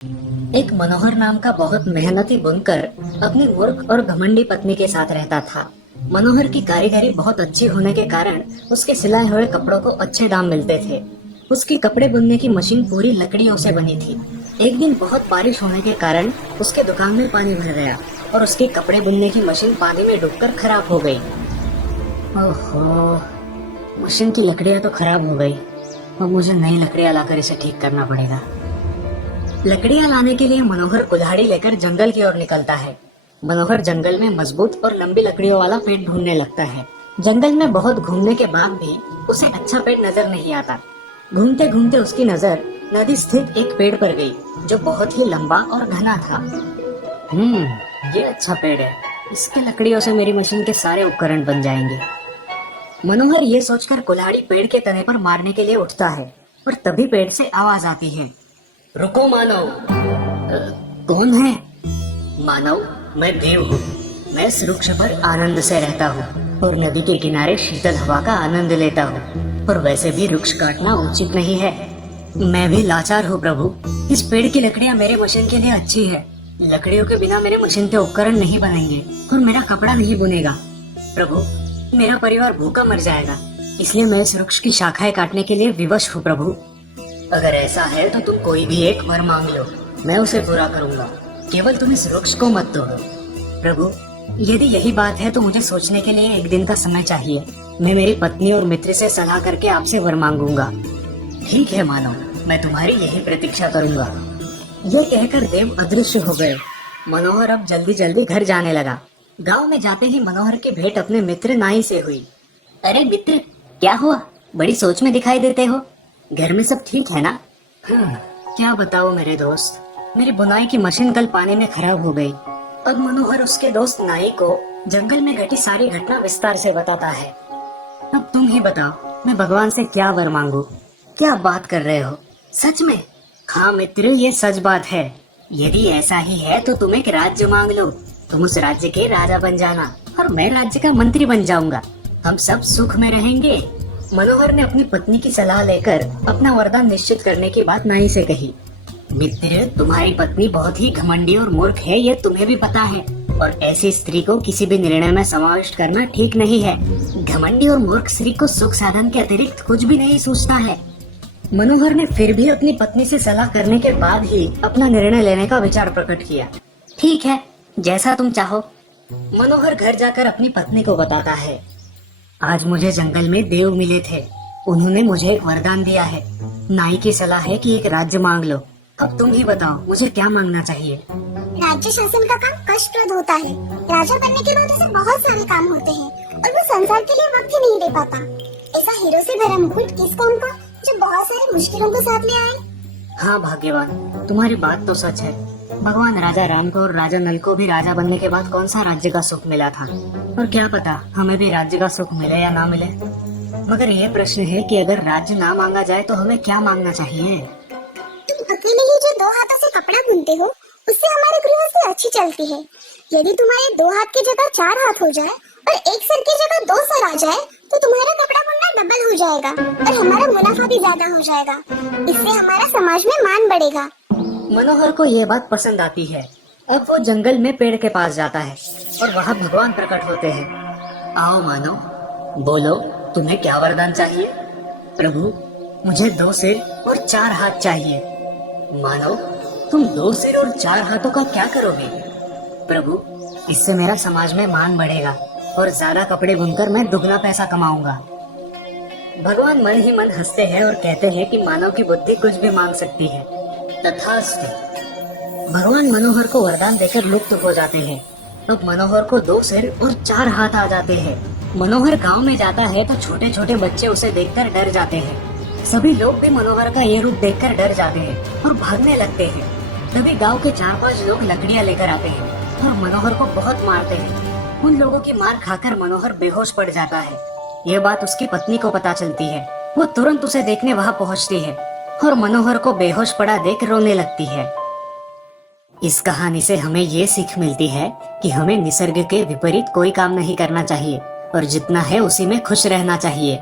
एक मनोहर नाम का बहुत मेहनती बुनकर अपनी मूर्ख और घमंडी पत्नी के साथ रहता था। मनोहर की कारीगरी बहुत अच्छी होने के कारण उसके सिलाए हुए कपड़ों को अच्छे दाम मिलते थे। उसकी कपड़े बुनने की मशीन पूरी लकड़ियों से बनी थी। एक दिन बहुत बारिश होने के कारण उसके दुकान में पानी भर गया और उसकी कपड़े बुनने की मशीन पानी में डूबकर खराब हो गई। ओहो, मशीन की लकड़ियां तो खराब हो गई और मुझे नई लकड़ियां लाकर इसे ठीक करना पड़ेगा। लकड़ियां लाने के लिए मनोहर कुल्हाड़ी लेकर जंगल की ओर निकलता है। मनोहर जंगल में मजबूत और लंबी लकड़ियों वाला पेड़ ढूंढने लगता है। जंगल में बहुत घूमने के बाद भी उसे अच्छा पेड़ नजर नहीं आता। घूमते घूमते उसकी नजर नदी स्थित एक पेड़ पर गई जो बहुत ही लंबा और घना था। ये अच्छा पेड़ है, इसके लकड़ियों से मेरी मशीन के सारे उपकरण बन जाएंगे। मनोहर ये सोचकर कुल्हाड़ी पेड़ के तने पर मारने के लिए उठता है और तभी पेड़ से आवाज आती है, रुको मानव। कौन है? मानव, मैं देव हूँ। मैं इस वृक्ष पर आनंद से रहता हूँ और नदी के किनारे शीतल हवा का आनंद लेता हूँ, और वैसे भी वृक्ष काटना उचित नहीं है। मैं भी लाचार हूँ प्रभु। इस पेड़ की लकड़ियाँ मेरे मशीन के लिए अच्छी है। लकड़ियों के बिना मेरे मशीन के उपकरण नहीं बनेंगे और मेरा कपड़ा नहीं बुनेगा। प्रभु, मेरा परिवार भूखा मर जाएगा, इसलिए मैं इस वृक्ष की शाखाएं काटने के लिए विवश हूँ प्रभु। अगर ऐसा है तो तुम कोई भी एक वर मांग लो, मैं उसे पूरा करूंगा। केवल तुम इस वृक्ष को मत तोड़ो। प्रभु, यदि यही बात है तो मुझे सोचने के लिए एक दिन का समय चाहिए। मैं मेरी पत्नी और मित्र से सलाह करके आपसे वर मांगूंगा। ठीक है मानो, मैं तुम्हारी यही प्रतीक्षा करूंगा। ये कहकर देव अदृश्य हो गए। मनोहर अब जल्दी जल्दी घर जाने लगा। गाँव में जाते ही मनोहर की भेंट अपने मित्र नाई से हुई। अरे मित्र, क्या हुआ? बड़ी सोच में दिखाई देते हो। घर में सब ठीक है ना? क्या बताओ मेरे दोस्त, मेरी बुनाई की मशीन कल पानी में खराब हो गई। अब मनोहर उसके दोस्त नाई को जंगल में घटी सारी घटना विस्तार से बताता है। अब तुम ही बताओ, मैं भगवान से क्या वर मांगू? क्या बात कर रहे हो? सच में? हाँ मित्र, ये सच बात है। यदि ऐसा ही है तो तुम एक राज्य मांग लो। तुम उस राज्य के राजा बन जाना और मैं राज्य का मंत्री बन जाऊंगा। हम सब सुख में रहेंगे। मनोहर ने अपनी पत्नी की सलाह लेकर अपना वरदान निश्चित करने की बात नाई से कही। मित्र, तुम्हारी पत्नी बहुत ही घमंडी और मूर्ख है, ये तुम्हें भी पता है, और ऐसी स्त्री को किसी भी निर्णय में समाविष्ट करना ठीक नहीं है। घमंडी और मूर्ख स्त्री को सुख साधन के अतिरिक्त कुछ भी नहीं सोचता है। मनोहर ने फिर भी अपनी पत्नी से सलाह करने के बाद ही अपना निर्णय लेने का विचार प्रकट किया। ठीक है, जैसा तुम चाहो। मनोहर घर जाकर अपनी पत्नी को बताता है, आज मुझे जंगल में देव मिले थे। उन्होंने मुझे एक वरदान दिया है। नाई की सलाह है कि एक राज्य मांग लो। अब तुम ही बताओ, मुझे क्या मांगना चाहिए? राज्य शासन का काम कष्टप्रद होता है। राजा बनने के बाद उसे बहुत सारे काम होते हैं और वो संसार के लिए वक्त ही नहीं दे पाता। ऐसा हीरो से भरा मुकुट किस काम का जो बहुत सारी मुश्किलों को साथ ले आए? हाँ भाग्यवान, तुम्हारी बात तो सच है। भगवान राजा राम को और राजा नल को भी राजा बनने के बाद कौन सा राज्य का सुख मिला था, और क्या पता हमें भी राज्य का सुख मिले या ना मिले। मगर ये प्रश्न है कि अगर राज्य ना मांगा जाए तो हमें क्या मांगना चाहिए? तुम अकेले ही जो 2 हाथों से कपड़ा बुनते हो, उससे हमारी गृहस्थी अच्छी चलती है। यदि तुम्हारे 2 हाथ की जगह 4 हाथ हो जाए और एक सर की जगह 2 सर आ जाए तो तुम्हारा कपड़ा बुनना डबल हो जाएगा और हमारा मुनाफा भी ज्यादा हो जाएगा। इससे हमारा समाज में मान बढ़ेगा। मनोहर को ये बात पसंद आती है। अब वो जंगल में पेड़ के पास जाता है और वहाँ भगवान प्रकट होते हैं। आओ मानो, बोलो, तुम्हें क्या वरदान चाहिए? प्रभु, मुझे 2 सिर और 4 हाथ चाहिए। मानो, तुम 2 सिर और 4 हाथों का क्या करोगे? प्रभु, इससे मेरा समाज में मान बढ़ेगा और ज्यादा कपड़े बुनकर मैं दुगना पैसा कमाऊंगा। भगवान मन ही मन हंसते हैं और कहते हैं कि मानव की बुद्धि कुछ भी मांग सकती है। तथास्तु। भगवान मनोहर को वरदान देकर लुप्त हो जाते हैं। अब मनोहर को 2 सिर और 4 हाथ आ जाते हैं। मनोहर गांव में जाता है तो छोटे छोटे बच्चे उसे देखकर डर जाते हैं। सभी लोग भी मनोहर का ये रूप देखकर डर जाते हैं और भागने लगते हैं। तभी गांव के 4-5 लोग लकड़ियां लेकर आते हैं और मनोहर को बहुत मारते हैं। उन लोगों की मार खाकर मनोहर बेहोश पड़ जाता है। यह बात उसकी पत्नी को पता चलती है। वो तुरंत उसे देखने वहां पहुंचती है और मनोहर को बेहोश पड़ा देख रोने लगती है। इस कहानी से हमें ये सीख मिलती है कि हमें निसर्ग के विपरीत कोई काम नहीं करना चाहिए और जितना है उसी में खुश रहना चाहिए।